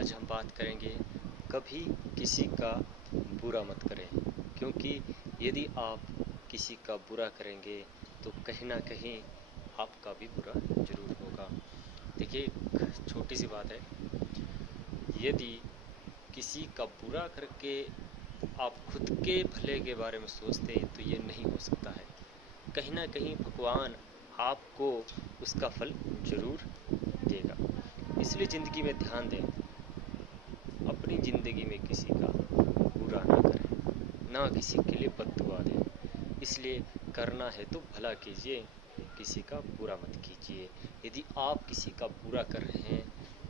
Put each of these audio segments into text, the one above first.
आज हम बात करेंगे कभी किसी का बुरा मत करें, क्योंकि यदि आप किसी का बुरा करेंगे तो कहीं ना कहीं आपका भी बुरा जरूर होगा। देखिए, एक छोटी सी बात है, यदि किसी का बुरा करके आप खुद के भले के बारे में सोचते हैं तो ये नहीं हो सकता है। कहीं ना कहीं भगवान आपको उसका फल जरूर देगा। इसलिए ज़िंदगी में ध्यान दें, अपनी ज़िंदगी में किसी का बुरा ना करें, ना किसी के लिए बद्दुआ दें। इसलिए करना है तो भला कीजिए, किसी का बुरा मत कीजिए। यदि आप किसी का बुरा कर रहे हैं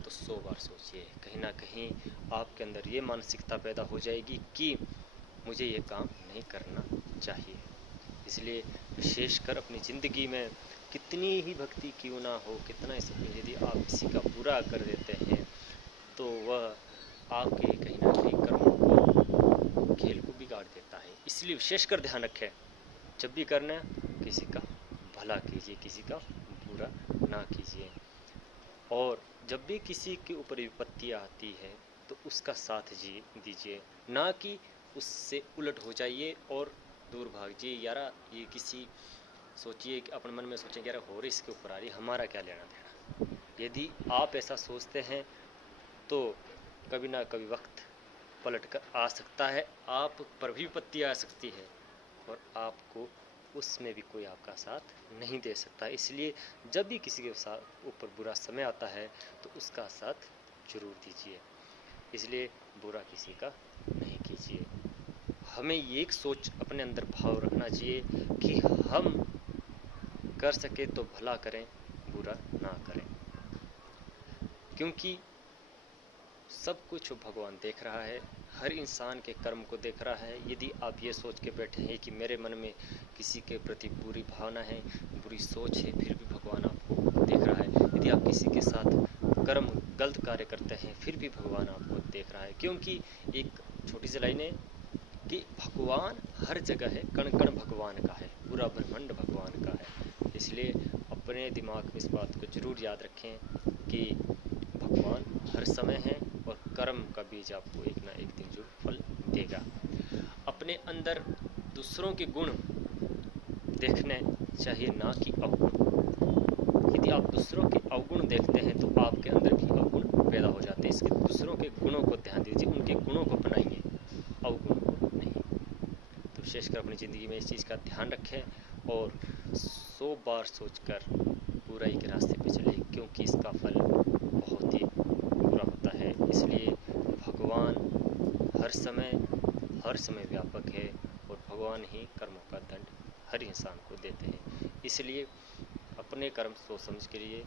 तो 100 बार सोचिए। कहीं ना कहीं आपके अंदर ये मानसिकता पैदा हो जाएगी कि मुझे ये काम नहीं करना चाहिए। इसलिए विशेषकर अपनी ज़िंदगी में कितनी ही भक्ति क्यों ना हो, कितना ही सब, यदि आप किसी का बुरा कर देते हैं तो वह आपके कहीं ना कहीं कर्मों को, खेल को बिगाड़ देता है। इसलिए विशेषकर ध्यान रखें, जब भी करना है किसी का भला कीजिए, किसी का बुरा ना कीजिए। और जब भी किसी के ऊपर विपत्ति आती है तो उसका साथ दीजिए, ना कि उससे उलट हो जाइए और दूर भाग जाइए। यारा ये किसी सोचिए कि अपने मन में सोचें यार हो रही इसके ऊपर आ रही, हमारा क्या लेना देना। यदि आप ऐसा सोचते हैं तो कभी ना कभी वक्त पलट कर आ सकता है, आप पर भी विपत्ति आ सकती है और आपको उसमें भी कोई आपका साथ नहीं दे सकता। इसलिए जब भी किसी के साथ ऊपर बुरा समय आता है तो उसका साथ जरूर दीजिए। इसलिए बुरा किसी का नहीं कीजिए। हमें ये एक सोच अपने अंदर भाव रखना चाहिए कि हम कर सके तो भला करें, बुरा ना करें, क्योंकि सब कुछ भगवान देख रहा है, हर इंसान के कर्म को देख रहा है। यदि आप ये सोच के बैठे हैं कि मेरे मन में किसी के प्रति बुरी भावना है, बुरी सोच है, फिर भी भगवान आपको देख रहा है। यदि आप किसी के साथ कर्म गलत कार्य करते हैं फिर भी भगवान आपको देख रहा है, क्योंकि एक छोटी सी लाइन है कि भगवान हर जगह है, कण कण भगवान का है, पूरा ब्रह्मांड भगवान का है। इसलिए अपने दिमाग में इस बात को जरूर याद रखें कि भगवान हर समय है और कर्म का बीज आपको एक ना एक दिन जरूर फल देगा। अपने अंदर दूसरों के गुण देखने चाहिए, ना कि अवगुण। यदि आप दूसरों के अवगुण देखते हैं तो आपके अंदर भी अवगुण पैदा हो जाते हैं। इसके दूसरों के गुणों को ध्यान दीजिए, उनके गुणों को अपनाइए, अवगुण को नहीं। तो विशेषकर अपनी ज़िंदगी में इस चीज़ का ध्यान रखें और 100 बार सोचकर बुराई के रास्ते पे चले, क्योंकि इसका फल बहुत ही बुरा होता है। इसलिए भगवान हर समय व्यापक है और भगवान ही कर्मों का दंड हर इंसान को देते हैं। इसलिए अपने कर्म सोच समझ के लिए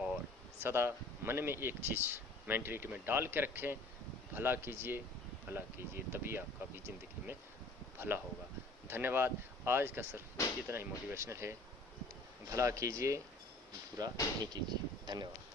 और सदा मन में एक चीज़ मेंटलिटी में डाल के रखें, भला कीजिए, भला कीजिए, तभी आपका भी ज़िंदगी में भला होगा। धन्यवाद। आज का सिर्फ इतना ही मोटिवेशनल है। भला कीजिए, बुरा नहीं कीजिए। धन्यवाद।